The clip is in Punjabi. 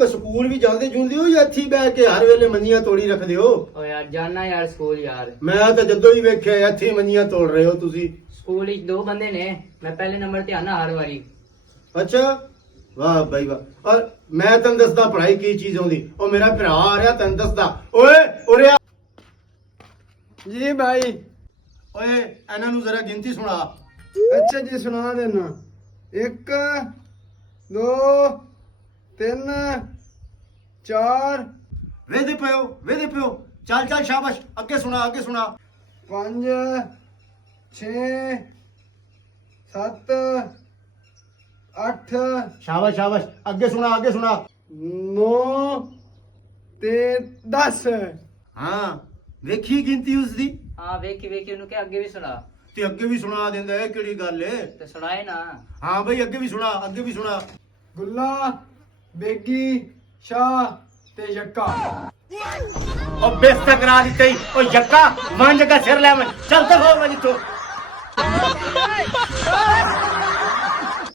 ਉਹ ਸਕੂਲ ਵੀ ਜਾਂਦੇ ਜੁੰਦੇ ਹੋ ਜਾਂ ਇੱਥੇ ਬਹਿ ਕੇ ਹਰ ਵੇਲੇ ਮੰਜੀਆਂ ਤੋੜੀ ਰੱਖਦੇ ਹੋ? ਓ ਯਾਰ ਜਾਨਾ ਯਾਰ ਸਕੂਲ ਯਾਰ। ਮੈਂ ਤਾਂ ਜਦੋਂ ਹੀ ਵੇਖਿਆ ਇੱਥੇ ਮੰਜੀਆਂ ਤੋੜ ਰਹੇ ਹੋ ਤੁਸੀਂ। ਸਕੂਲ ਵਿੱਚ ਦੋ ਬੰਦੇ ਨੇ, ਮੈਂ ਪਹਿਲੇ ਨੰਬਰ ਤੇ ਆਣਾ ਹਰ ਵਾਰੀ। ਅੱਛਾ, ਵਾਹ ਬਾਈ ਵਾਹ। ਔਰ ਮੈਂ ਤੈਨੂੰ ਦੱਸਦਾ ਪੜ੍ਹਾਈ ਕੀ ਚੀਜ਼ ਹੁੰਦੀ। ਉਹ ਮੇਰਾ ਭਰਾ ਆ ਰਿਹਾ, ਤੈਨੂੰ ਦੱਸਦਾ। ਓਏ ਉਰੇ ਆ। जी भाई। ਓਏ ਇਹਨਾਂ ਨੂੰ ਜ਼ਰਾ ਗਿਣਤੀ ਸੁਣਾ। अच्छा जी सुना देना। 1 2 3 4 ਵੇਦੇ ਪਿਓ ਚੱਲ ਚੱਲ ਸ਼ਾਬਾਸ਼, ਅੱਗੇ ਸੁਣਾ 5 6 7 8 ਸ਼ਾਬਾਸ਼ ਅੱਗੇ ਸੁਣਾ 9 ਤੇ 10। ਹਾਂ ਵੇਖੀ ਗਿਣਤੀ ਉਸ ਦੀ ਹਾਂ ਵੇਖੀ ਉਹਨੂੰ ਕਿ ਅੱਗੇ ਵੀ ਸੁਣਾ। ਤੇ ਅੱਗੇ ਵੀ ਸੁਣਾ ਦਿੰਦਾ। ਇਹ ਕਿਹੜੀ ਗੱਲ ਏ? ਤੇ ਸੁਣਾਏ ਨਾ। ਹਾਂ ਬਈ ਅੱਗੇ ਵੀ ਸੁਣਾ। ਗੁੱਲਾ ਬੇਗੀ ਸ਼ਾਹ ਤੇ ਯੱਕਾ। ਉਹ ਬੇਇੱਜ਼ਤੀ ਕਰਾ ਦਿੱਤੀ। ਉਹ ਯੱਕਾ ਵੰਜ ਦਾ ਸਿਰ ਲੈ ਮੈਂ ਚੱਲ ਤੱਕ ਹੋ ਮੈਂ ਜਿੱਥੋਂ